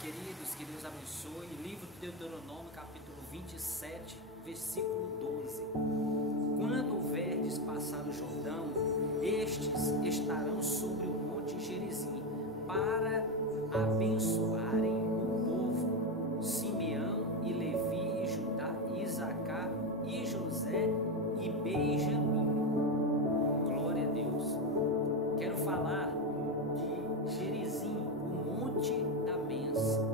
queridos, que Deus abençoe. Livro de Deuteronômio, capítulo 27, versículo 12. Quando houverdes passado o Jordão, estes estarão sobre o monte Gerizim, para abençoarem o povo, Simeão e Levi e Judá e Isacar e José e Benjamim. Glória a Deus. Quero falar de Gerizim, o monte da bênção.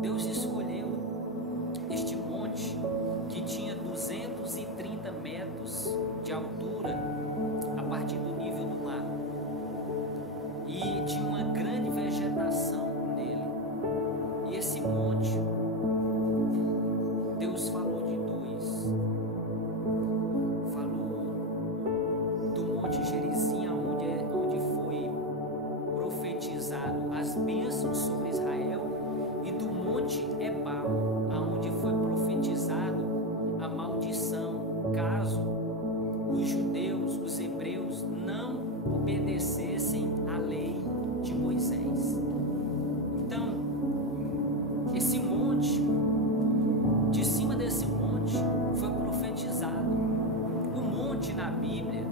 Deus escolheu este monte que tinha 230 metros de altura a partir do nível do mar e tinha uma grande vegetação nele. E esse monte, Deus falou de dois. Falou do monte Gerizim, onde foi profetizado as bênçãos sobre Israel, e do monte Ebal, aonde foi profetizado a maldição, caso os judeus, os hebreus, não obedecessem à lei de Moisés. Então, esse monte, de cima desse monte, foi profetizado. O monte na Bíblia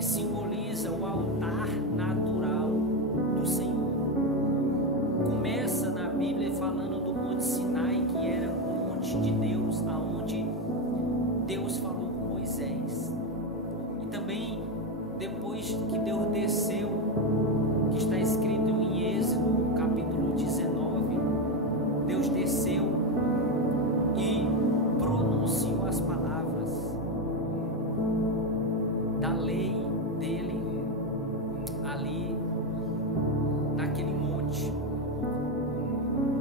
simboliza o altar natural do Senhor. Começa na Bíblia falando do Monte Sinai, que era o monte de Deus, aonde Deus falou com Moisés. E também depois que Deus desceu, que está escrito em Êxodo capítulo 19, Deus desceu e pronunciou as palavras da lei dele ali naquele monte.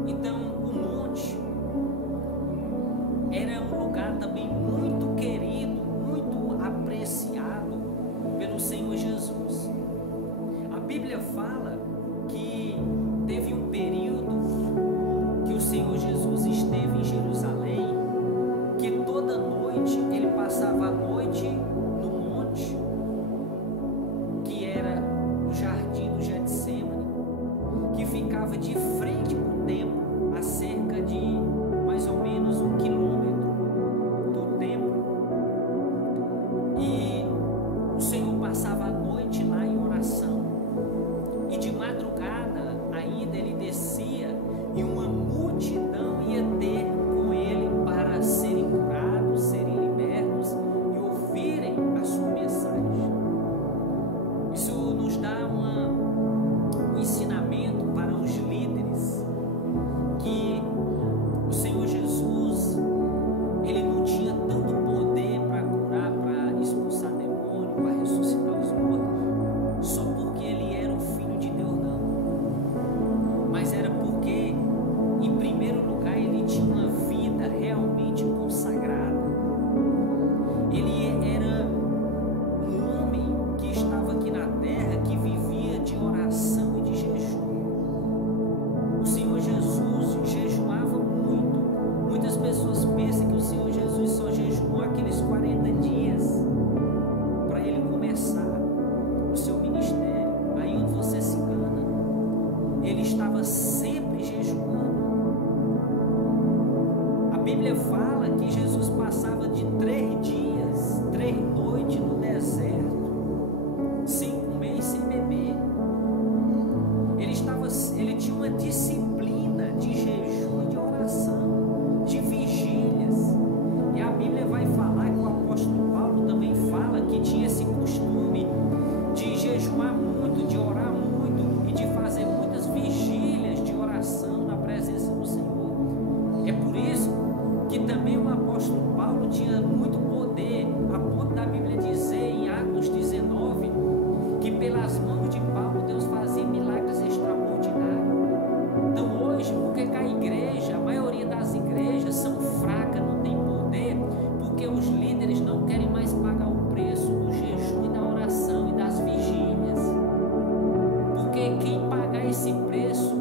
Então o monte era um lugar também muito querido, muito apreciado pelo Senhor Jesus. A Bíblia fala que teve um período que o Senhor Jesus esteve em Jerusalém, que toda noite ele passava a noite no monte, que era o jardim do Getsemane, que ficava de frente para o templo, a cerca de mais ou menos 1 quilômetro do templo. E o Senhor passava a noite lá em oração, e de madrugada ainda ele descia, e uma multidão ia ter com ele para serem curados, serem libertos e ouvirem a sua mensagem. Isso nos dá um ensinamento para os líderes, que o Senhor Jesus, ele não tinha tanto poder para curar, para expulsar demônio, para ressuscitar os mortos, só porque ele era o Filho de Deus, não. Mas era porque, em primeiro lugar, ele tinha uma vida realmente consagrada. Ele era um homem que estava aqui na terra, que vivia de oração e de jejum. O Senhor Jesus jejuava muito. Muitas pessoas pensam que o Senhor Jesus só jejuou aqueles 40 dias para ele começar o seu ministério. Aí onde você se engana. Ele estava sempre jejuando. A Bíblia fala que Jesus passava de 3 dias, 3 noites no deserto, sem comer e sem beber. Ele tinha uma disciplina de jejum e de oração, de vigílias. E a Bíblia vai falar que o apóstolo Paulo também fala que tinha esse costume de jejuar muito, de orar muito e de fazer muitas vigílias de oração na presença do Senhor. É por isso que também o apóstolo Paulo tinha muito poder, a ponto da Bíblia dizer em Atos 19 que pelas mãos de Paulo Deus fazia milagres extraordinários. Então hoje, por que a igreja, a maioria das igrejas são fracas, não tem poder? Porque os líderes não querem mais pagar o preço do jejum e da oração e das vigílias. Porque quem pagar esse preço